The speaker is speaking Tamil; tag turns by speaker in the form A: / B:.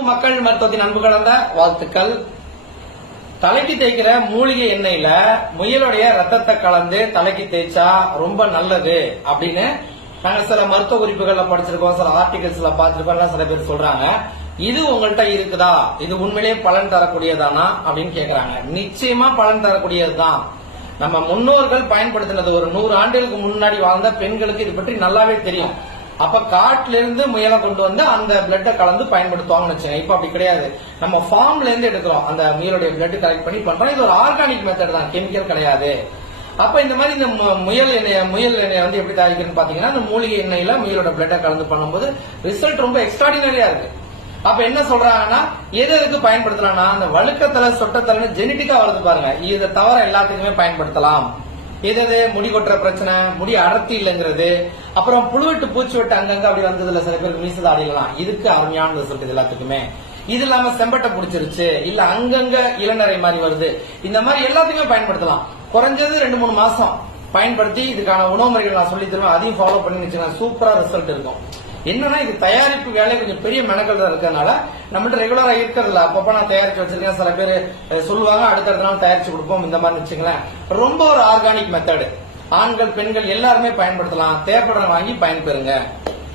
A: மக்கள் மருத்துவத்தின் அன்பு கலந்த வாழ்த்துக்கள். தலைக்கு தேய்க்கிற மூலிகை எண்ணெயில முயலுடைய ரத்தத்தை கலந்து தலைக்கு தேய்ச்சா ரொம்ப நல்லது அப்படின்னு நாங்க சில மருத்துவ குறிப்புகள்ல படிச்சிருக்கோம் சில ஆர்டிகல்ஸ்ல பார்த்திருக்கோம் எல்லாம் சில பேர் சொல்றாங்க. இது உங்கள்கிட்ட இருக்குதா? இது உண்மையிலேயே பலன் தரக்கூடியதானா அப்படின்னு கேக்குறாங்க. நிச்சயமா பலன் தரக்கூடியதுதான். நம்ம முன்னோர்கள் பயன்படுத்தினது ஒரு நூறு ஆண்டுகளுக்கு முன்னாடி வாழ்ந்த பெண்களுக்கு இது பற்றி நல்லாவே தெரியும். அப்ப காட்டுல இருந்து முயலை கொண்டு வந்து அந்த பிளட்டை கலந்து பயன்படுத்துவாங்கன்னு வச்சுங்க இப்ப அப்படி கிடையாது. நம்ம ஃபார்ம்ல இருந்து எடுக்கிறோம். அந்த முயலுடைய பிளட் கலெக்ட் பண்ணி பண்றோம். இது ஒரு ஆர்கானிக் மெத்தட் தான். கெமிக்கல் கிடையாது. அப்ப இந்த மாதிரி இந்த முயல் எண்ணெய் முயல் எண்ணெய் வந்து எப்படி தயாரிக்கிறதுன்னு பாத்தீங்கன்னா இந்த மூலிகை எண்ணெயில முயலோட பிளட்டை கலந்து பண்ணும்போது ரிசல்ட் ரொம்ப எக்ஸ்ட்ராடினரியா இருக்கு. அப்ப என்ன சொல்றாங்கன்னா எது எதுக்கு பயன்படுத்தலாம்னா அந்த வழுக்கத்தலை சொட்டத்தலைன்னு ஜெனட்டிக்கா வருது பாருங்க. இதை தவிர எல்லாத்துக்குமே பயன்படுத்தலாம். எது எது? முடி கொட்டுற பிரச்சனை முடி அடர்த்தி இல்லைங்கிறது. அப்புறம் புழுவெட்டு பூச்சி வெட்டு அங்கங்க அப்படி வந்ததுல சில பேருக்கு மீசத அடிக்கலாம் இதுக்கு அருமையான ரிசல்ட் இது எல்லாத்துக்குமே. இது இல்லாம செம்பட்டை பிடிச்சிருச்சு. இல்ல அங்கங்க இளநரை மாதிரி வருது. இந்த மாதிரி எல்லாத்துக்குமே பயன்படுத்தலாம். குறைஞ்சது ரெண்டு மூணு மாசம். பயன்படுத்தி இதுக்கான உணவு முறைகள் நான் சொல்லி தருவேன். அதையும் ஃபாலோ பண்ணி வச்சுக்கோங்க சூப்பரா ரிசல்ட் இருக்கும். என்னன்னா இது தயாரிப்பு வேலை கொஞ்சம் பெரிய மெனக்கல் இருக்கிறதுனால நம்மகிட்ட ரெகுலரா இருக்கிறதுல அப்பப்ப நான் தயாரிச்சு வச்சிருக்கேன். சில பேர் சொல்லுவாங்க அடுத்தடுத்த நாள் தயாரிச்சு கொடுப்போம் இந்த மாதிரி வச்சுங்களேன் ரொம்ப ஒரு ஆர்கானிக் மெத்தடு ஆண்கள் பெண்கள் எல்லாருமே பயன்படுத்தலாம். தேவைப்படுற வாங்கி பயன்பெறுங்க.